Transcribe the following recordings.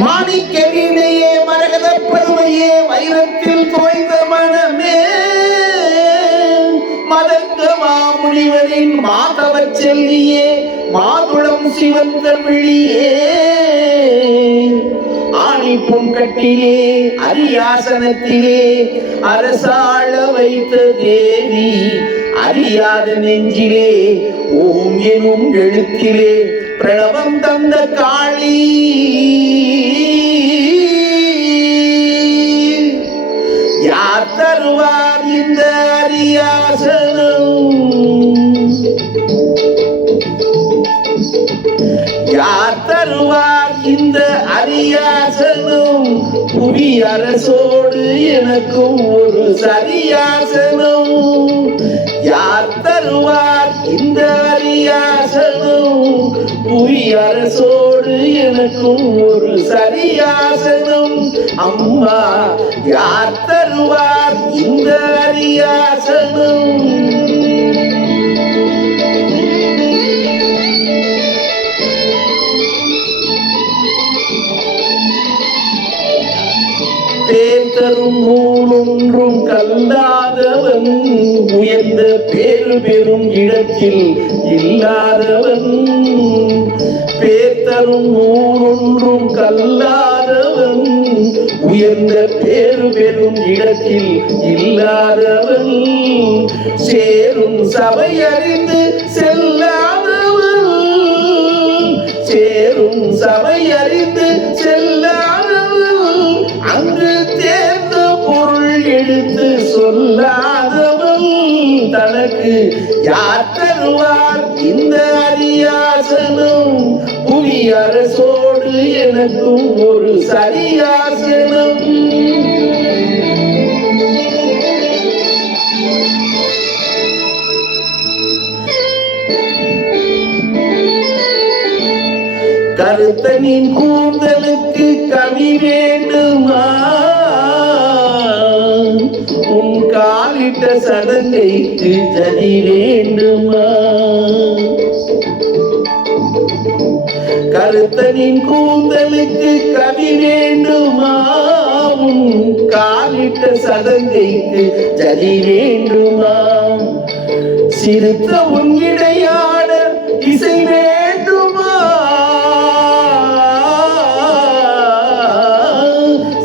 மாணிக்கவினையே மரகத பருமையே வைரத்தில் தோய்ந்த மனமே மதங்க மாமுனிவரின் மாதவ செல்லியே மாதுளம் சிவந்த விழியே ஆணி பூங்கட்டிலே அரியாசனத்திலே அரசாள வைத்த தேவி அறியாத நெஞ்சிலே ஓம் எனும் எழுத்திலே பிரணவம் தந்த காளி யார் தருவார் இந்த அரியாசனம் யார் தருவார் இந்த அரியாசனம் புவி அரசோடு எனக்கும் ஒரு சரியாசனம் யார் தருவார் இந்த அரியாசனம் புவி அரசோடு எனக்கும் ஒரு சரியாசனம் அம்மா யார் தருவார் இந்த அரியாசனம் பேர் தரும் நூலொன்றும் கல்லாதவன் உயர்ந்த பேரு பெறும் இடத்தில் இல்லாதவன் பேர் தரும் நூலொன்றும் கல்லாதவன் உயர்ந்த பேரு பெறும் இடத்தில் இல்லாதவன் சேரும் சபை அறிந்து செல்லாதவன் சேரும் சபை அறிந்து செல்லாதவன் அங்கு தேர்ந்த பொருள் எடுத்து சொல்லாதவன் தனக்கு யார் தருவார் இந்த அரியாசனம் புவி அரசோடு எனக்கும் ஒரு சரியாசனம் கருத்தனின் கூந்தலுக்கு கவி வேண்டுமா உன் காலிட்ட சதங்கைக்கு ஜதி வேண்டுமா கருத்தனின் கூந்தலுக்கு கவி வேண்டுமா உன் காலிட்ட சதங்கைக்கு ஜதி வேண்டுமா சிறுத்த உன்னிடையாட இசை வேண்டுமா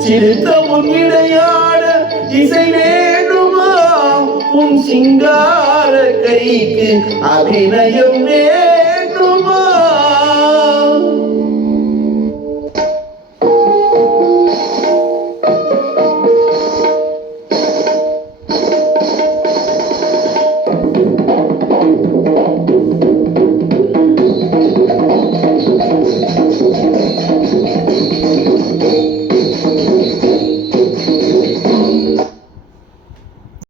சிறுத்த உன்னிடையாட இசை வேண்டுமா உன் சிங்கார கைக்கு அபிநயம் வேண்டுமா